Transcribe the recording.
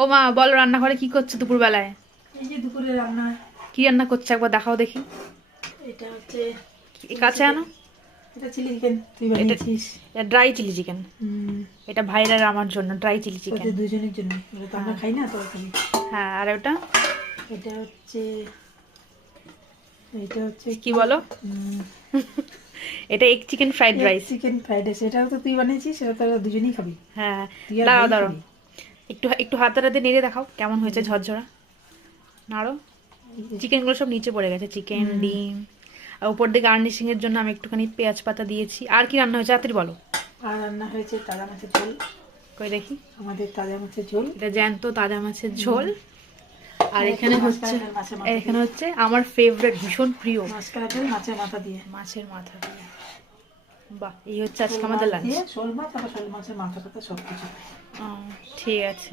ও মা, বলো রান্নাঘরে কি করছো দুপুর বেলায়? এই যে দুপুরে রান্না। কি রান্না করছো একবার দেখাও দেখি। এটা হচ্ছে চিলি কাছে চিকেন। আনো। এটা চিলি চিকেন তুই এটা বানিয়েছিস? Dry chilli chicken. হুম। এটা ভাইরা আর আমার জন্য ড্রাই চিলি চিকেন। ওদের দুজনের জন্য, ওটা তো আমরা হ্যাঁ খাই না তো খালি। হ্যাঁ, আর ওটা এটা হচ্ছে, এটা হচ্ছে কি বলো? এটা egg chicken fried rice. Chicken fried rice. এটাও তো তুই বানিয়েছিস, সেটা তো আমরা দুজনেই খাবি। হ্যাঁ, তুই আর দাঁড়াও ভাই দাঁড়াও, খাবি। একটু একটু হাতে হাতে নেড়ে দেখাও কেমন হয়েছে, ঝরঝরা। নাড়ো। চিকেনগুলো সব নিচে পড়ে গেছে, চিকেন হুম। ডিম। আর উপর দিয়ে গার্নিশিং এর জন্য আমি একটুখানি পেঁয়াজ পাতা দিয়েছি। আর কি রান্না হয়েছে তাড়াতাড়ি বলো। আর রান্না হয়েছে তাজা মাছের ঝোল। কই দেখি। আমাদের তাজা মাছের ঝোল। এটা জ্যান্ত তাজা মাছের ঝোল। আর এখানে এখানে হচ্ছে আমার ফেভারিট, ভীষণ প্রিয় মাছকালা ঝোল মাছের মাথা দিয়ে। মাছের মাথা দিয়ে। বাহ, এই হচ্ছে শোল আজকে আমাদের মাছ লাঞ্চ। দিয়ে, শোল মাছ আর শোল মাছের মাথা টাথা সব কিছু। ঠিক আছে।